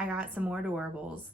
I got some more Doorables.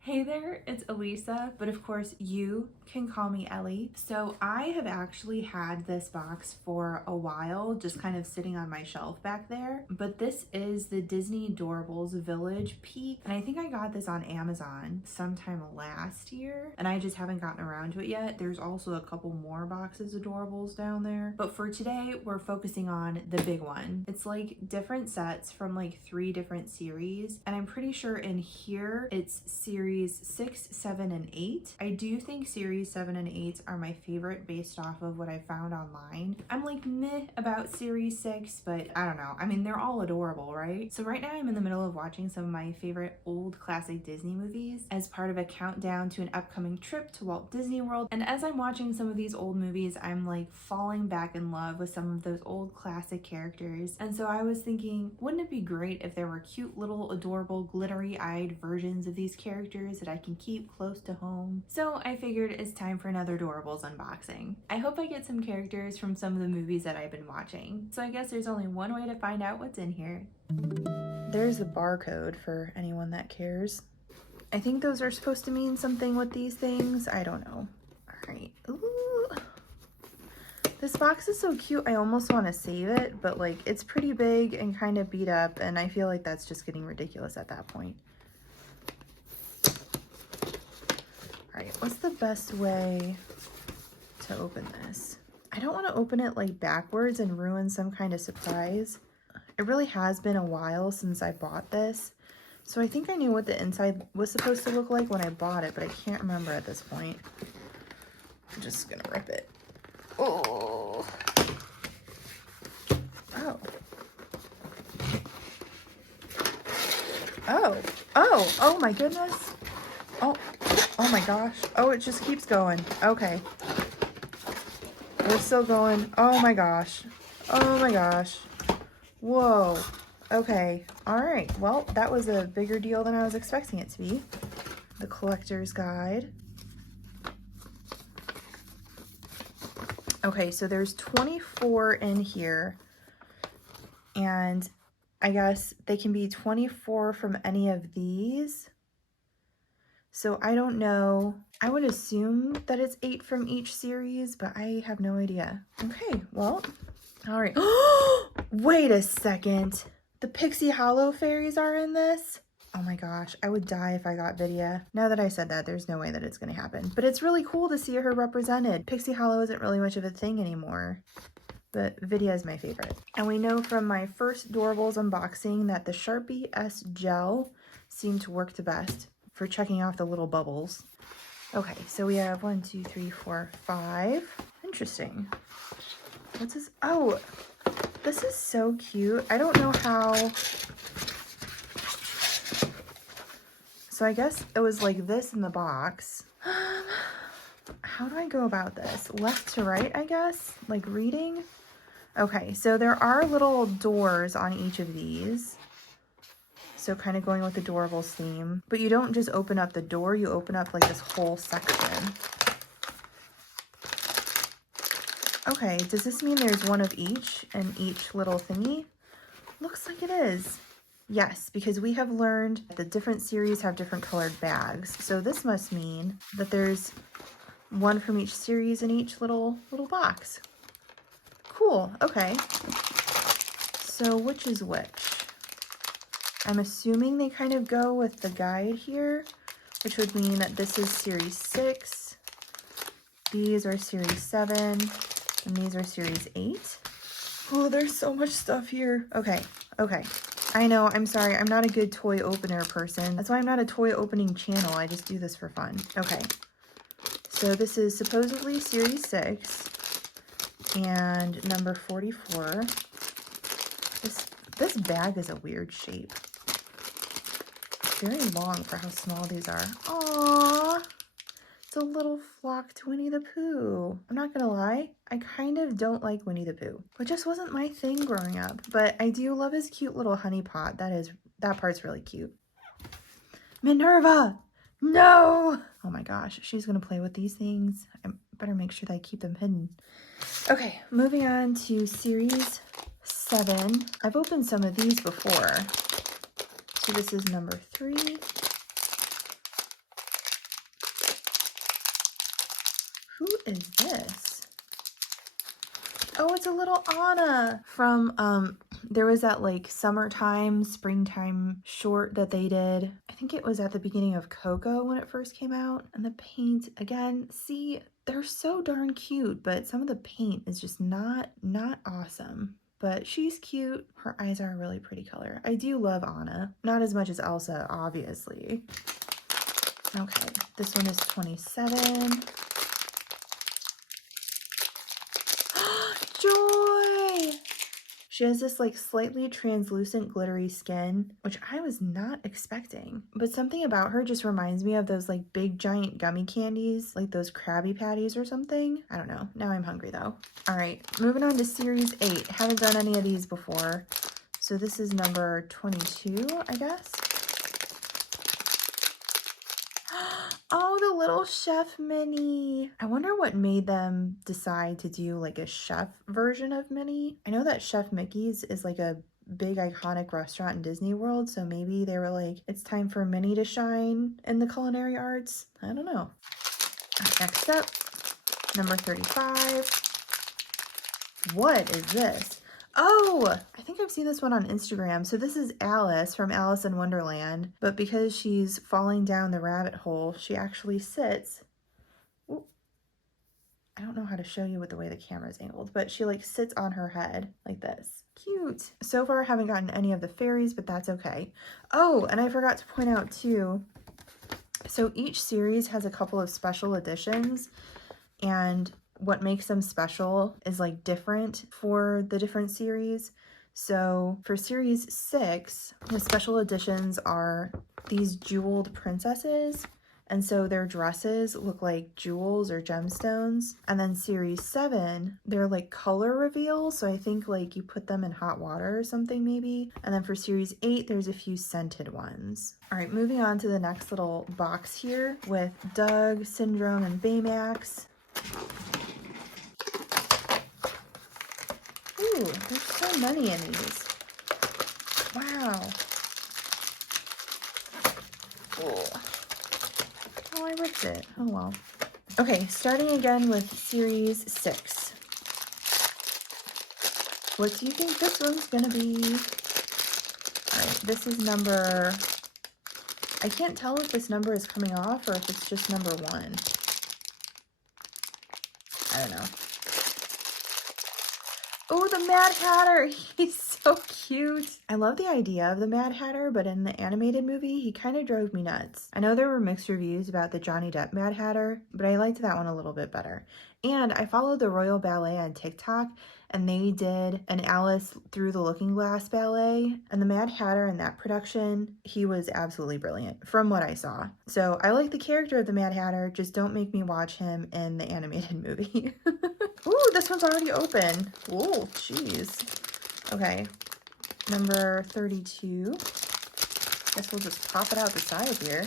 Hey there, it's Elisa, but of course you can call me Ellie. So I have actually had this box for a while, just kind of sitting on my shelf back there. But this is the Disney Doorables Village Peak, and I think I got this on Amazon sometime last year, and I just haven't gotten around to it yet. There's also a couple more boxes of Doorables down there. But for today, we're focusing on the big one. It's like different sets from like 3 different series, and I'm pretty sure in here it's series 6, 7, and 8. I do think series 7 and 8 are my favorite based off of what I found online. I'm like meh about series 6, but I don't know. I mean, they're all adorable, right? So right now I'm in the middle of watching some of my favorite old classic Disney movies as part of a countdown to an upcoming trip to Walt Disney World. And as I'm watching some of these old movies, I'm like falling back in love with some of those old classic characters. And so I was thinking, wouldn't it be great if there were cute little adorable glittery-eyed versions of these characters that I can keep close to home? So I figured it's time for another Doorables unboxing. I hope I get some characters from some of the movies that I've been watching. So I guess there's only one way to find out what's in here. There's a barcode for anyone that cares. I think those are supposed to mean something with these things. I don't know. All right. Ooh. This box is so cute, I almost want to save it, but like it's pretty big and kind of beat up, and I feel like that's just getting ridiculous at that point. Alright, what's the best way to open this? I don't want to open it like backwards and ruin some kind of surprise. It really has been a while since I bought this, so I think I knew what the inside was supposed to look like when I bought it, but I can't remember at this point. I'm just gonna rip it. Oh. Oh. Oh. Oh. Oh my goodness. Oh. Oh my gosh. Oh, it just keeps going. Okay. We're still going. Oh my gosh. Oh my gosh. Whoa. Okay. All right. Well, that was a bigger deal than I was expecting it to be. The collector's guide. Okay, so there's 24 in here, and I guess they can be 24 from any of these. So I don't know. I would assume that it's 8 from each series, but I have no idea. Okay, well, all right. Wait a second. The Pixie Hollow fairies are in this? Oh my gosh, I would die if I got Vidya. Now that I said that, there's no way that it's going to happen. But it's really cool to see her represented. Pixie Hollow isn't really much of a thing anymore, but Vidya is my favorite. And we know from my first Doorables unboxing that the Sharpie S Gel seemed to work the best for checking off the little bubbles. Okay, so we have 1, 2, 3, 4, 5. Interesting. What's this? Oh, this is so cute. I don't know how... So I guess it was like this in the box. How do I go about this? Left to right, I guess? Like reading? Okay, so there are little doors on each of these. So kind of going with the Doorables theme. But you don't just open up the door, you open up like this whole section. Okay, does this mean there's one of each in each little thingy? Looks like it is. Yes, because we have learned that the different series have different colored bags. So this must mean that there's one from each series in each little box. Cool, okay. So which is which? I'm assuming they kind of go with the guide here, which would mean that this is series 6, these are series 7, and these are series 8. Oh, there's so much stuff here. Okay, okay. I know, I'm sorry, I'm not a good toy opener person. That's why I'm not a toy opening channel. I just do this for fun. Okay, so this is supposedly series 6 and number 44. This bag is a weird shape. It's very long for how small these are. Aww, it's a little flocked Winnie the Pooh. I'm not gonna lie, I kind of don't like Winnie the Pooh. It just wasn't my thing growing up, but I do love his cute little honey pot. That part's really cute. Minerva! No! Oh my gosh, she's gonna play with these things. I better make sure that I keep them hidden. Okay, moving on to series 7. I've opened some of these before. So this is number 3. Who is this? Oh, it's a little Anna from, there was that like summertime, springtime short that they did. I think it was at the beginning of Coco when it first came out. And the paint, again, see, they're so darn cute, but some of the paint is just not awesome. But she's cute. Her eyes are a really pretty color. I do love Anna. Not as much as Elsa, obviously. Okay, this one is 27. Joy! She has this like slightly translucent glittery skin, which I was not expecting. But something about her just reminds me of those like big giant gummy candies, like those Krabby Patties or something. I don't know. Now I'm hungry though. All right, moving on to series 8. Haven't done any of these before. So this is number 22, I guess. Oh, the little chef Minnie. I wonder what made them decide to do like a chef version of Minnie. I know that Chef Mickey's is like a big iconic restaurant in Disney World, so maybe they were like, it's time for Minnie to shine in the culinary arts. I don't know. Right, next up, number 35. What is this? Oh, I think I've seen this one on Instagram. So this is Alice from Alice in Wonderland, but because she's falling down the rabbit hole, she actually sits. Ooh, I don't know how to show you with the way the camera is angled, but she like sits on her head like this. Cute. So far I haven't gotten any of the fairies, but that's okay. Oh, and I forgot to point out too, so each series has a couple of special editions, and what makes them special is like different for the different series. So for series 6, the special editions are these jeweled princesses, and so their dresses look like jewels or gemstones. And then series 7, they're like color reveals, so I think like you put them in hot water or something maybe. And then for series 8, there's a few scented ones. All right, moving on to the next little box here with Doug, Syndrome, and Baymax. Ooh, there's so many in these. Wow. Ooh. Oh, I ripped it. Oh, well. Okay, starting again with series 6. What do you think this one's gonna be? All right, this is number... I can't tell if this number is coming off or if it's just number 1. I don't know. Oh, the Mad Hatter! He's so cute! I love the idea of the Mad Hatter, but in the animated movie, he kind of drove me nuts. I know there were mixed reviews about the Johnny Depp Mad Hatter, but I liked that one a little bit better. And I followed the Royal Ballet on TikTok, and they did an Alice Through the Looking Glass ballet, and the Mad Hatter in that production, he was absolutely brilliant, from what I saw. So I like the character of the Mad Hatter, just don't make me watch him in the animated movie. Ooh, this one's already open. Whoa, jeez. Okay, number 32. Guess we'll just pop it out the side here.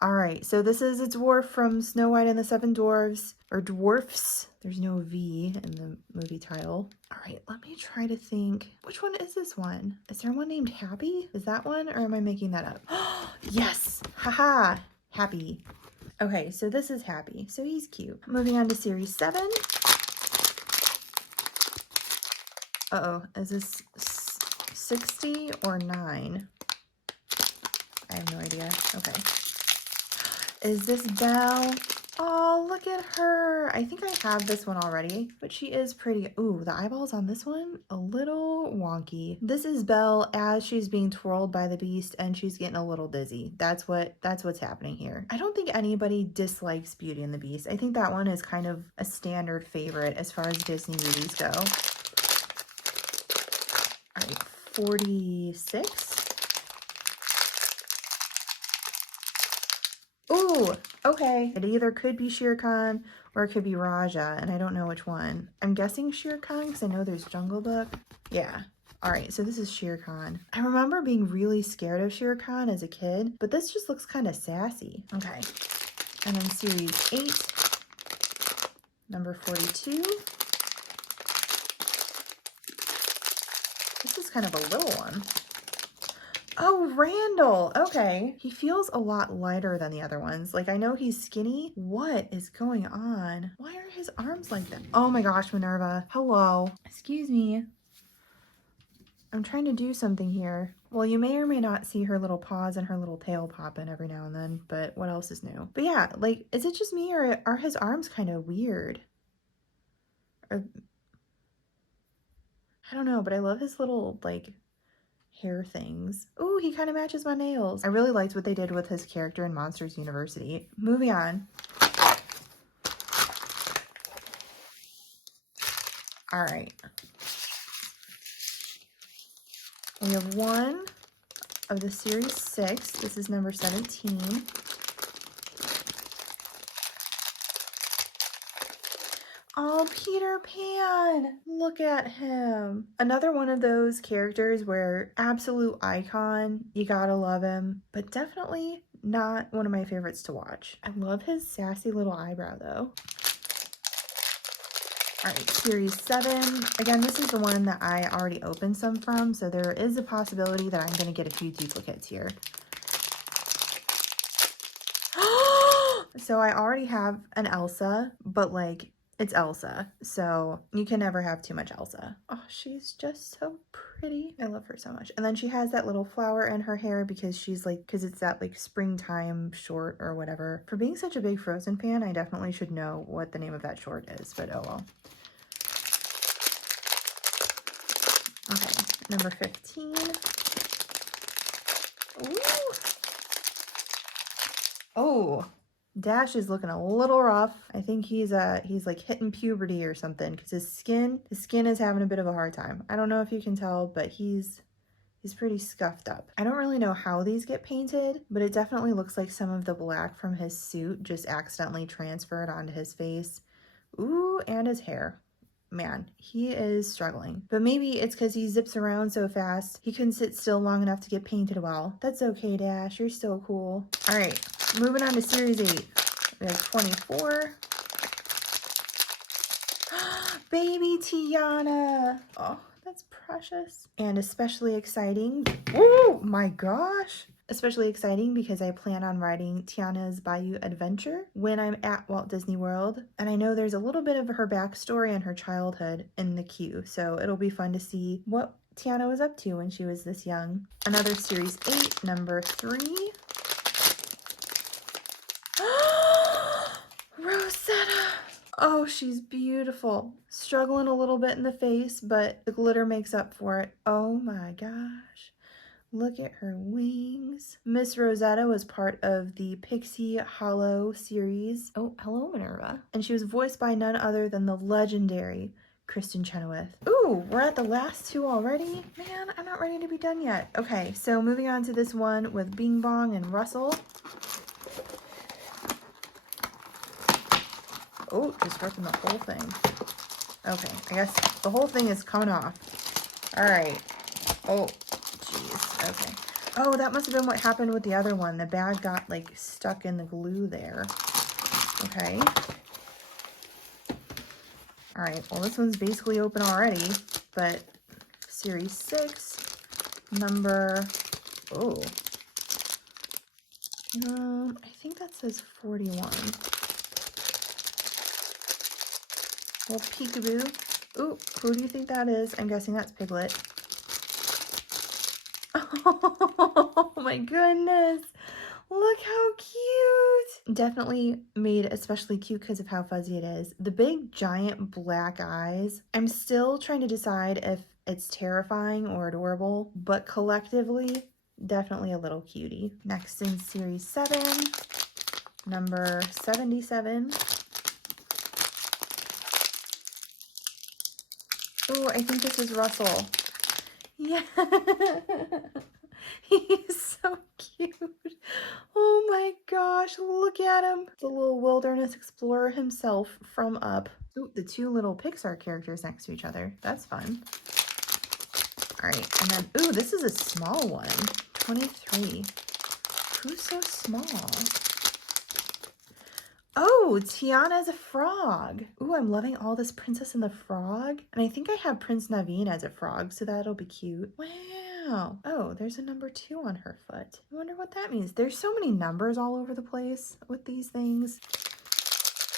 All right, so this is a dwarf from Snow White and the Seven Dwarfs, or dwarfs. There's no V in the movie title. All right, let me try to think. Which one is this one? Is there one named Happy? Is that one, or am I making that up? Yes, haha, Happy. Okay, so this is Happy, so he's cute. Moving on to series 7. Uh-oh, is this 60 or 9? I have no idea. Okay. Is this Belle? Oh, look at her. I think I have this one already, but she is pretty. Ooh, the eyeballs on this one, a little wonky. This is Belle as she's being twirled by the beast and she's getting a little dizzy. That's what's happening here. I don't think anybody dislikes Beauty and the Beast. I think that one is kind of a standard favorite as far as Disney movies go. All right, 46. Ooh, okay. It either could be Shere Khan or it could be Raja, and I don't know which one. I'm guessing Shere Khan because I know there's Jungle Book. Yeah. All right, so this is Shere Khan. I remember being really scared of Shere Khan as a kid, but this just looks kind of sassy. Okay. And then series 8, number 42. This is is kind of a little one. Oh, Randall. Okay. He feels a lot lighter than the other ones. Like, I know he's skinny. What is going on? Why are his arms like that? Oh my gosh, Minerva. Hello. Excuse me. I'm trying to do something here. Well, you may or may not see her little paws and her little tail popping every now and then, but what else is new? But yeah, like, is it just me or are his arms kind of weird? Or, I don't know, but I love his little, like, hair things. Ooh, he kind of matches my nails. I really liked what they did with his character in Monsters University. Moving on. All right. We have one of the series 6. This is number 17. Oh, Peter Pan. Look at him. Another one of those characters where absolute icon, you gotta love him, but definitely not one of my favorites to watch. I love his sassy little eyebrow though. All right, series 7. Again, this is the one that I already opened some from, so there is a possibility that I'm gonna get a few duplicates here. So I already have an Elsa, but like, it's Elsa, so you can never have too much Elsa. Oh, she's just so pretty. I love her so much. And then she has that little flower in her hair because she's like, because it's that like springtime short or whatever. For being such a big Frozen fan, I definitely should know what the name of that short is, but oh well. Okay, number 15. Ooh. Oh. Dash is looking a little rough. I think he's like hitting puberty or something because his skin is having a bit of a hard time. I don't know if you can tell, but he's pretty scuffed up. I don't really know how these get painted, but it definitely looks like some of the black from his suit just accidentally transferred onto his face. Ooh, and his hair. Man, he is struggling. But maybe it's because he zips around so fast, he couldn't sit still long enough to get painted well. That's okay, Dash. You're still cool. All right, moving on to Series 8. We have 24. Baby Tiana. Oh, that's precious. And especially exciting. Oh my gosh. Especially exciting because I plan on riding Tiana's Bayou Adventure when I'm at Walt Disney World. And I know there's a little bit of her backstory and her childhood in the queue. So it'll be fun to see what Tiana was up to when she was this young. Another Series 8, number 3. Rosetta. Oh, she's beautiful. Struggling a little bit in the face, but the glitter makes up for it. Oh my gosh. Look at her wings. Miss Rosetta was part of the Pixie Hollow series. Oh, hello, Minerva. And she was voiced by none other than the legendary Kristen Chenoweth. Ooh, we're at the last 2 already? Man, I'm not ready to be done yet. Okay, so moving on to this one with Bing Bong and Russell. Oh, just ripping the whole thing. Okay, I guess the whole thing is coming off. All right. Oh, jeez. Okay. Oh, that must have been what happened with the other one. The bag got like stuck in the glue there. Okay. All right. Well, this one's basically open already, but Series 6, number, oh, I think that says 41. Well, peekaboo. Ooh, who do you think that is? I'm guessing that's Piglet. Oh my goodness. Look how cute. Definitely made especially cute because of how fuzzy it is. The big giant black eyes. I'm still trying to decide if it's terrifying or adorable, but collectively, definitely a little cutie. Next in Series 7, number 77. Oh, I think this is Russell. Yeah. He's so cute. Oh my gosh, look at him. The little wilderness explorer himself from Up. Ooh, the 2 little Pixar characters next to each other. That's fun. All right, and then, ooh, this is a small one. 23. Who's so small? Oh, Tiana as a frog. Ooh, I'm loving all this Princess and the Frog. And I think I have Prince Naveen as a frog, so that'll be cute. Wow. Oh, there's a number 2 on her foot. I wonder what that means. There's so many numbers all over the place with these things.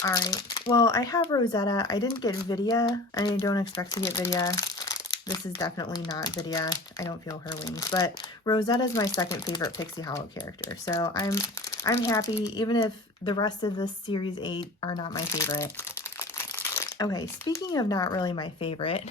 All right. Well, I have Rosetta. I didn't get Vidya, and I don't expect to get Vidya. This is definitely not Vidya. I don't feel her wings, but Rosetta is my second favorite Pixie Hollow character. So I'm happy, even if the rest of this series 8 are not my favorite. Okay, speaking of not really my favorite,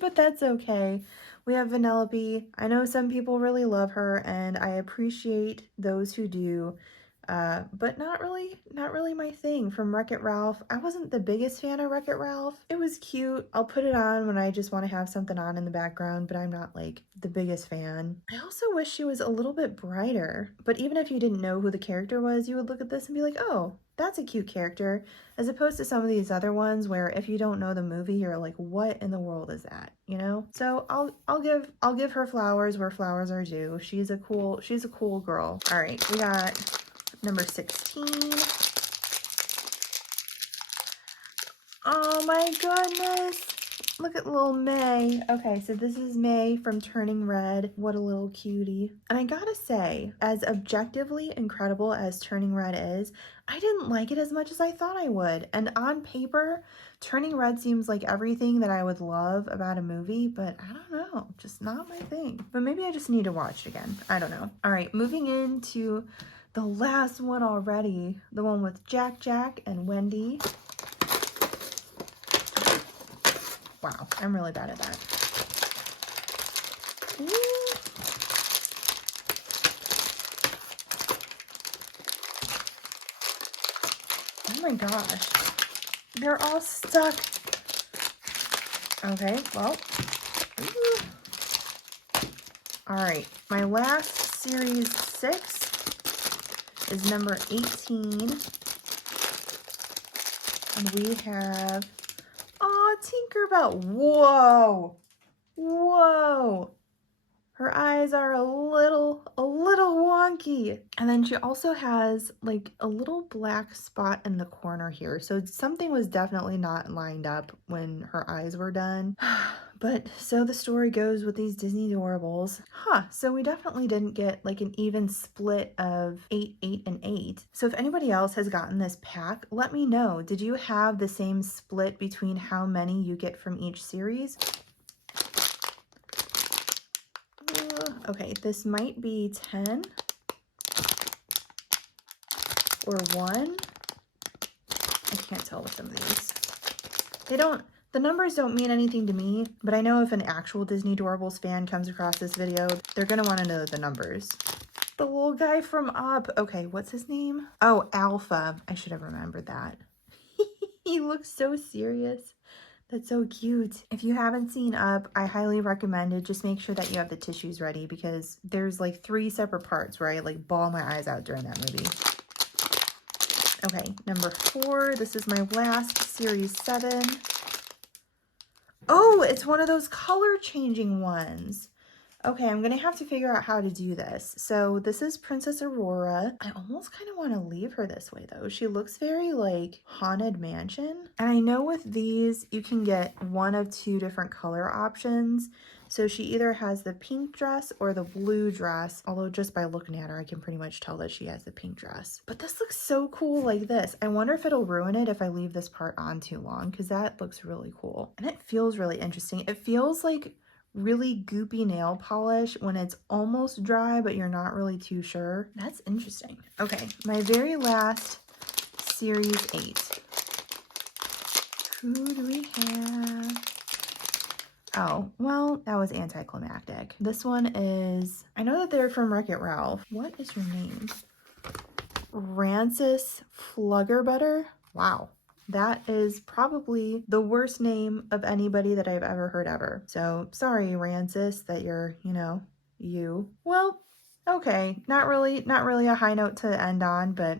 but that's okay. We have Vanellope. I know some people really love her, and I appreciate those who do. But not really my thing. From Wreck-It Ralph, I wasn't the biggest fan of Wreck-It Ralph. It was cute. I'll put it on when I just want to have something on in the background, but I'm not like the biggest fan. I also wish she was a little bit brighter, but even if you didn't know who the character was, you would look at this and be like, oh, that's a cute character, as opposed to some of these other ones where if you don't know the movie, you're like, what in the world is that, you know? So I'll give her flowers where flowers are due. She's a cool girl. All right, we got number 16. Oh my goodness. Look at little May. Okay, so this is May from Turning Red. What a little cutie. And I gotta say, as objectively incredible as Turning Red is, I didn't like it as much as I thought I would. And on paper, Turning Red seems like everything that I would love about a movie, but I don't know, just not my thing. But maybe I just need to watch it again. I don't know. All right, moving into the last one already, the one with Jack Jack and Wendy. Wow, I'm really bad at that. Ooh. Oh my gosh, they're all stuck. Okay, well. Ooh. All right, my last series 6 is number 18, and we have, oh, Tinkerbell. Whoa, her eyes are a little wonky. And then she also has like a little black spot in the corner here, so something was definitely not lined up when her eyes were done. But so the story goes with these Disney Doorables. So we definitely didn't get like an even split of 8, 8, and 8. So if anybody else has gotten this pack, let me know. Did you have the same split between how many you get from each series? Okay, this might be 10 or 1. I can't tell with some of these. The numbers don't mean anything to me, but I know if an actual Disney Doorables fan comes across this video, they're gonna want to know the numbers. The little guy from Up. Okay, what's his name? Oh, Alpha. I should have remembered that. He looks so serious. That's so cute. If you haven't seen Up, I highly recommend it. Just make sure that you have the tissues ready because there's like 3 separate parts where I like bawl my eyes out during that movie. Okay, number 4. This is my last series 7. Oh, it's one of those color changing ones. Okay, I'm gonna have to figure out how to do this. So this is Princess Aurora. I almost kind of want to leave her this way though. She looks very like Haunted Mansion. And I know with these, you can get one of 2 different color options. So she either has the pink dress or the blue dress, although just by looking at her, I can pretty much tell that she has the pink dress. But this looks so cool like this. I wonder if it'll ruin it if I leave this part on too long, because that looks really cool. And it feels really interesting. It feels like really goopy nail polish when it's almost dry, but you're not really too sure. That's interesting. Okay, my very last series 8. Who do we have? Oh, well, that was anticlimactic. This one is, I know that they're from Wreck-It Ralph. What is your name? Rancis Fluggerbutter? Wow. That is probably the worst name of anybody that I've ever heard ever. So sorry, Rancis, that you're, you. Well, okay. Not really a high note to end on, but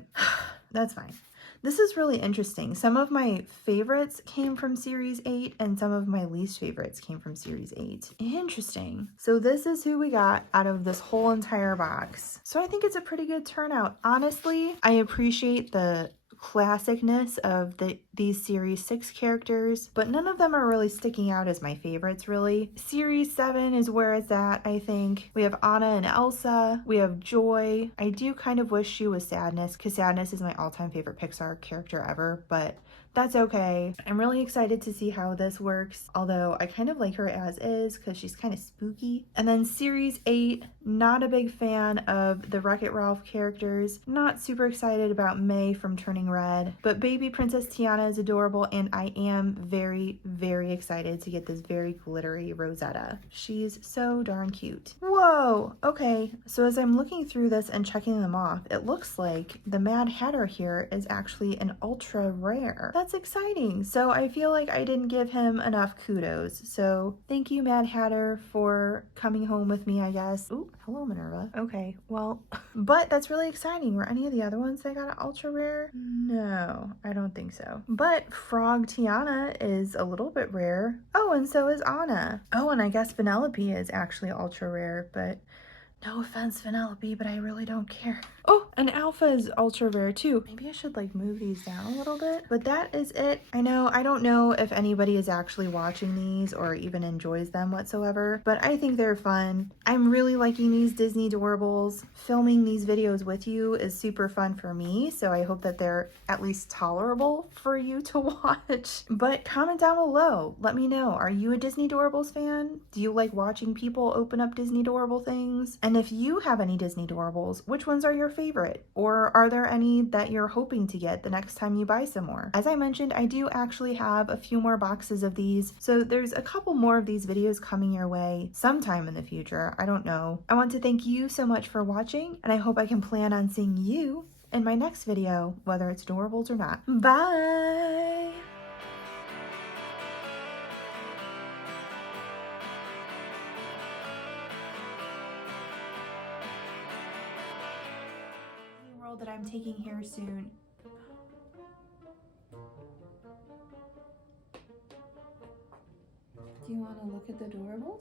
that's fine. This is really interesting. Some of my favorites came from Series 8 and some of my least favorites came from Series 8. Interesting. So this is who we got out of this whole entire box. So I think it's a pretty good turnout. Honestly, I appreciate the classicness of these Series 6 characters, but none of them are really sticking out as my favorites, really. Series 7 is where it's at, I think. We have Anna and Elsa. We have Joy. I do kind of wish she was Sadness, because Sadness is my all-time favorite Pixar character ever, but that's okay. I'm really excited to see how this works, although I kind of like her as is because she's kind of spooky. And then Series 8, not a big fan of the Wreck-It Ralph characters. Not super excited about May from Turning Red, but baby Princess Tiana is adorable, and I am very, very excited to get this very glittery Rosetta. She's so darn cute. Whoa! Okay, so as I'm looking through this and checking them off, it looks like the Mad Hatter here is actually an ultra rare. That's exciting. So I feel like I didn't give him enough kudos. So thank you, Mad Hatter, for coming home with me, I guess. Ooh, hello, Minerva. Okay, well, but that's really exciting. Were any of the other ones that got an ultra rare? No, I don't think so. But Frog Tiana is a little bit rare. Oh, and so is Anna. Oh, and I guess Penelope is actually ultra rare, but no offense, Penelope, but I really don't care. Oh, and Alpha is ultra rare too. Maybe I should like move these down a little bit, but that is it. I don't know if anybody is actually watching these or even enjoys them whatsoever, but I think they're fun. I'm really liking these Disney Doorables. Filming these videos with you is super fun for me, so I hope that they're at least tolerable for you to watch. But comment down below. Let me know. Are you a Disney Doorables fan? Do you like watching people open up Disney Doorable things? And if you have any Disney Doorables, which ones are your favorite? Or are there any that you're hoping to get the next time you buy some more? As I mentioned, I do actually have a few more boxes of these, so there's a couple more of these videos coming your way sometime in the future. I don't know. I want to thank you so much for watching, and I hope I can plan on seeing you in my next video, whether it's Doorables or not. Bye! World that I'm taking here soon. Do you want to look at the Doorables?